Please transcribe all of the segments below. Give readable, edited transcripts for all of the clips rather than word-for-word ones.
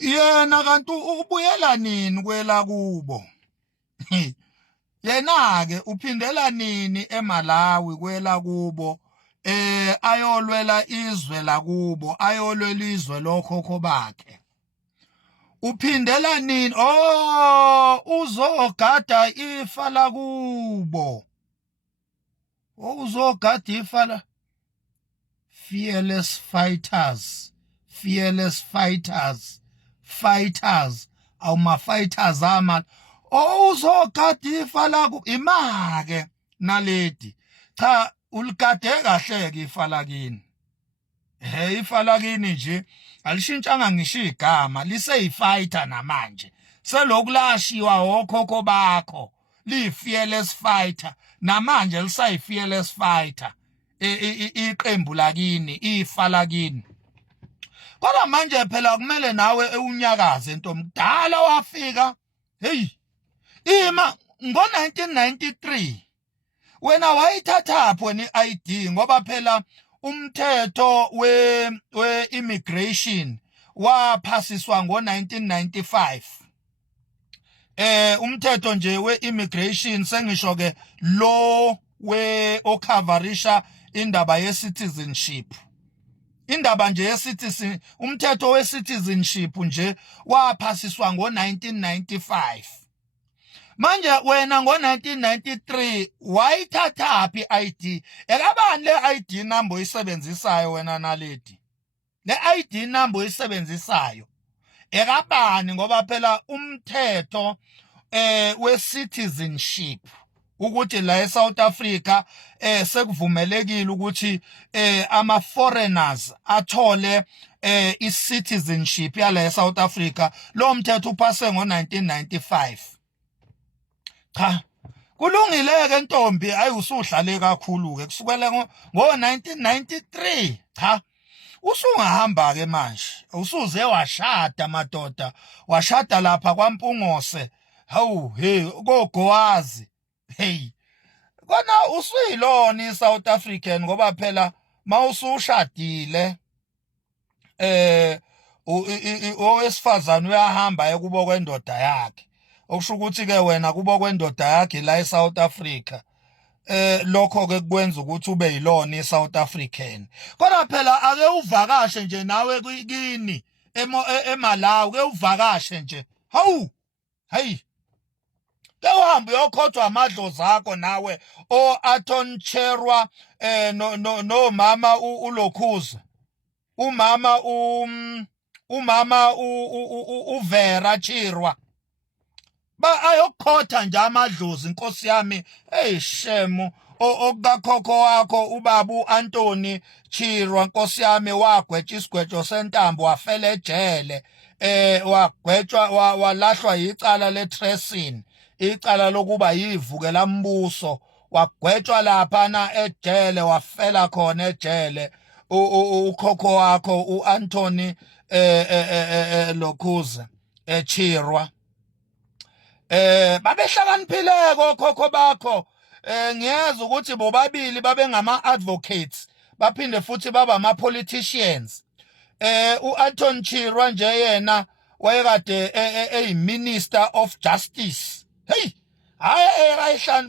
Yena kanti ubuyela nini kwela kubo? Yena ke uphindela nini eMalawi kwela kubo? Ayolwela izwe lakubo, ayolwela izwe lokhokho bakhe. Uphindela nini? Oh, uzogada ifa lakubo. Uzogada ifa la fearless fighters. Fearless fighters. Fighters. Awuma fighters ama. Uzogada ifa lakubo. Imake naledi. Cha, uligade kahle ke ifa lakini. Ifa lakini nje alishintshanga ngisho igama liseyifighter namanje selokulashiwa okhokho bakho li-fearless fighter namanje lisayi-fearless fighter iqembu lakini ifa lakini kodwa manje phela kumele nawe unyakaze ntomdala wafika ima ngo-1993 wena wayithathaphi wena i-ID ngoba phela umthetho we-immigration waphasiswa ngo-1995 umthetho nje we-immigration sengisho ke lo okhavarisha indaba ye-citizenship indaba nje ye-citizen umthetho we-citizenship nje waphasiswa ngo-1995 manje wena ngo-1993 wayithathaphi i-ID ekabani le-ID number oyisebenzisayo wena naledi le-ID number oyisebenzisayo ekabani ngoba phela umthetho we-citizenship ukuthi la eSouth Africa sekuvumelekile ukuthi ama-foreigners athole i-citizenship yala eSouth Africa lo mthetho uphase ngo-1995 cha kulungile ke ntombi ayi usuhlale kakhulu ke kusukela ngo-1993 cha usungahamba ke manje usuze washada madoda washada lapha kwaMpungose hawu koGowazi kona usuyilona iSouth African ngoba phela mawusushadile owesifazane uyahamba ekubo kwendoda yakhe okusho ukuthi ke wena kubo kwendoda yakhe la eSouth Africa lokho ke kwenza ukuthi ube yilona iSouth African kodwa phela ake uvakashe nje nawe kini eMalawi ke uvakashe nje hawu ke uhambe uyokhothwa amadlozi akho nawe o-Aton Cherwa no mama uLokhuza umama uVera Chirwa ayokhotha nje amadlozi inkosi yami shemu okakhokho wakho ubaba uAntoni Chirwa inkosi yami wagwetshwa isigwetsho sentambo wafela ejele wagwetshwa walahlwa icala leTreason icala lokuba yivuke lambuso wagwetshwa lapha na ejele wafela khona ejele ukhokho wakho uAntoni Lokhuza Chirwa babehlakaniphile kokhokho bakho ngiyeza ukuthi bobabili babengama-advocates baphinde futhi baba ama-politicians uAnton Chirwa nje yena wayekade eyi-minister of justice hayi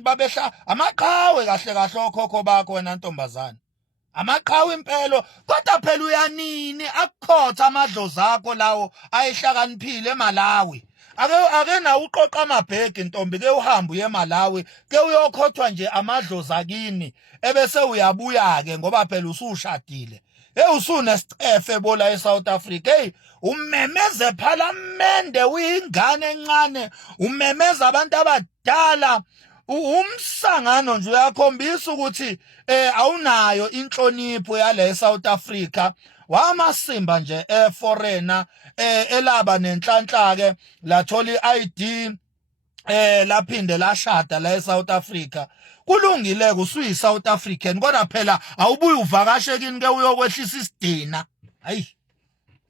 babehla amaqhawe kahle kahle okhokho bakho wena ntombazane amaqhawe impelo kodwa phela uyanini akukhotha amadlozi akho lawo ayehlakaniphile eMalawi ake na uqoqa amabhegi ntombi ke uhamba uye eMalawi ke uyokhothwa nje amadlozi akini ebese uyabuya ke ngoba phela usushadile usunesicefe bola eSouth Africa umemeze ePhalamende uyingane encane umemeza abantu abadala umsangano nje uyakhombisa ukuthi awunayo inhlonipho yale eSouth Africa wamasimba nje foreigner elaba nenhlanhla ke lathola iID laphinde lashada la eSouth Africa kulungile kusuyi South African kodwa phela awubuyi uvakashe kini ke uyokwehlisa isidina hayi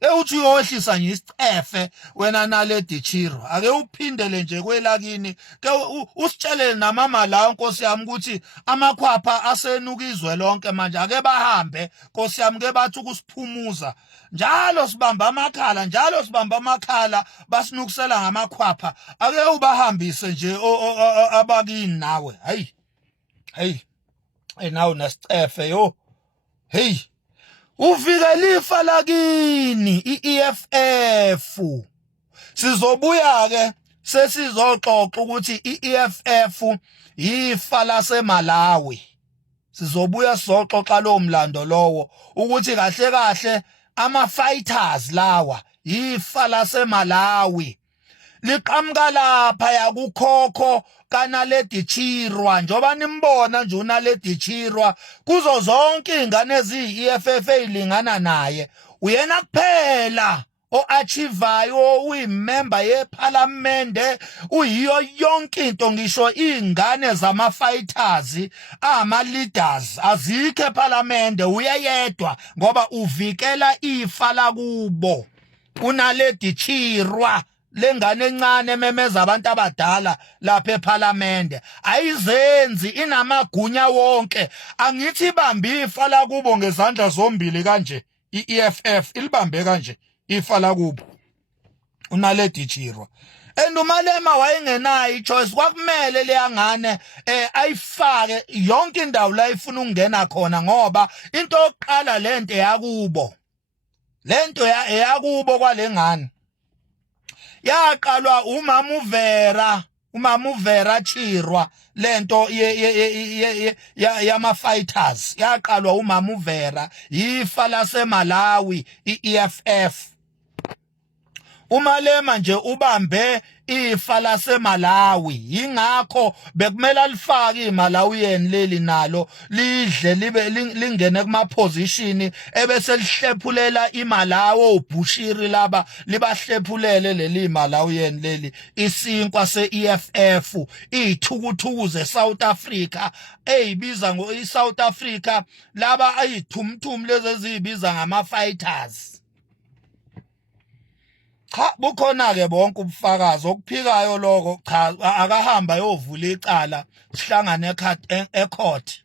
Uthi uyowehlisa ngisicefe wena Naledi Chirwa ake uphindele nje kwelakini ke usitshele namama la Nkosi yami ukuthi amakhwapha asenuka izwe lonke manje ake bahambe Nkosi yami ke bathi ukusiphumuza njalo sibamba amakhala basinukisela ngamakhwapha ake ubahambise nje abakini nawe hey nawo nasicefe yo hey uvikela ifa lakini iEFF sizobuya ke sesizoxoxa ukuthi iEFF ifa laseMalawi sizobuya sizoxoxa lo mlando lowo ukuthi kahle ama fighters lawa ifa laseMalawi liqhamuka lapha yakukhokho kaNaledi Chirwa njoba nimbona nje uNaledi Chirwa kuzo zonke ingane eziyi-EFF ezilingana naye uyena kuphela o-achievayo uyimember yePhalamende uyiyo yonke into ngisho ingane zama-fighters ama-leaders azikho ePhalamende uyedwa ngoba uvikela ifa lakubo uNaledi Chirwa lengane encane memeza abantu abadala lapha ePhalamende ayizenzi inamagunya wonke angithi ibambe ifa lakubo ngezandla zombili kanje iEFF ilibambe kanje ifa lakubo uNaledi Chirwa uMalema wayengenayo ichoice kwakumele leyangane ayifake yonke indawo la ifuna ukungena khona ngoba into yokuqala lento yakubo lento eyakubo kwalengane yaqalwa umama uVera Chirwa lento yama fighters yaqalwa umama uVera ifa laseMalawi iEFF uMalema nje ubambe ifa laseMalawi ingakho bekumele alifake iMalawian leli nalo lidle lingene kuma position ebese lihlephulela iMalawi oBushiri laba libahlephulele leli Malawian leli isinkwa seEFF izithukuthuku zeSouth Africa ezibiza ngoSouth Africa laba ayithumthum lezi ezibiza ngama fighters cha bukhona ke bonke ubufakazi okuphikayo lokho cha akahamba yovula icala sihlangane ecourt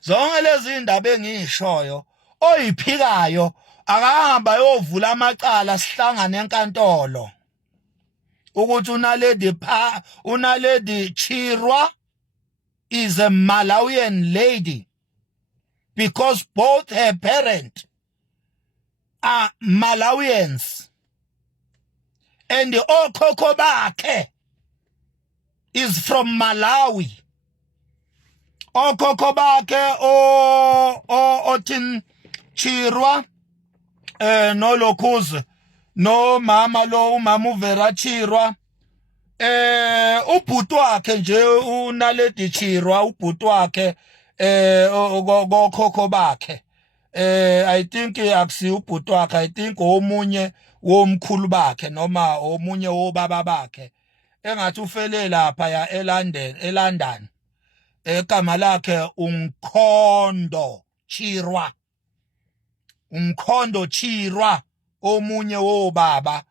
zonke lezi indaba engishoyo oyiphikayo akahamba yovula amacala sihlangane enkantolo ukuthi uNaledi Chirwa is a Malawian lady because both her parents are Malawians and the okhokho bakhe is from Malawi. Okhokho bakhe otin Chirwa no Lokhuze no mama uVera Chirwa ubhuti wakhe nje uNaledi Chirwa ubhuti wakhe okhokho bakhe I think akusi ubhuti wakhe I think omunye womkhulu bakhe noma omunye wobaba bakhe engathi ufele lapha ya eLondon egama lakhe Umkhondo Chirwa omunye wobaba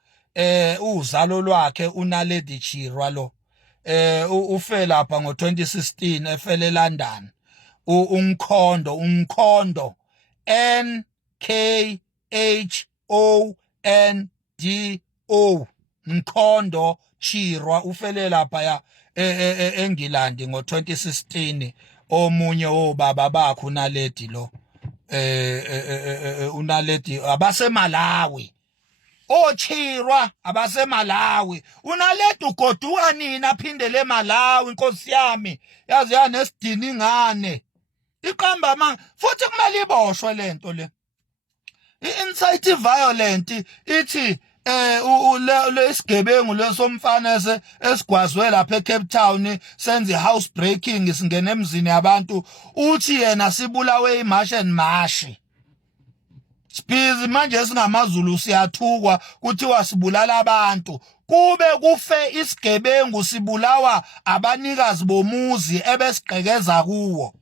uzalo lwakhe uNaledi Chirwa lo ufele lapha ngo2016 efele eLondon Umkhondo NKHONDO Mkhondo Chirwa ufele lapha ya eNgilandi ngo2016 omunye wobaba bakhe uNaledi lo uNaledi abaseMalawi Chirwa abaseMalawi uNaledi ugoduka nini aphindele eMalawi Nkosi yami yazi yanesidini ngane iqamba manje futhi kumele iboshwe lento le i-incite violent ithi lesigebengu lesomfana esigwazwe lapha eCape Town senze house breaking singene emzini yabantu uthi yena sibulawe imarsh and marsh Spizi manje singamaZulu siyathukwa kuthiwa sibulala abantu kube kufe isigebengu sibulawa abanikazi bomuzi ebesiqhekeza kuwo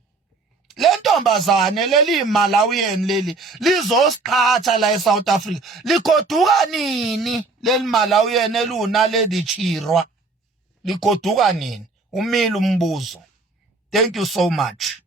Le ntombazane leli Malawian leli lizosiqhatha la eSouth Africa likoduka nini leli Malawian eluna ledi chirwa likoduka nini umile umbuzo. Thank you so much.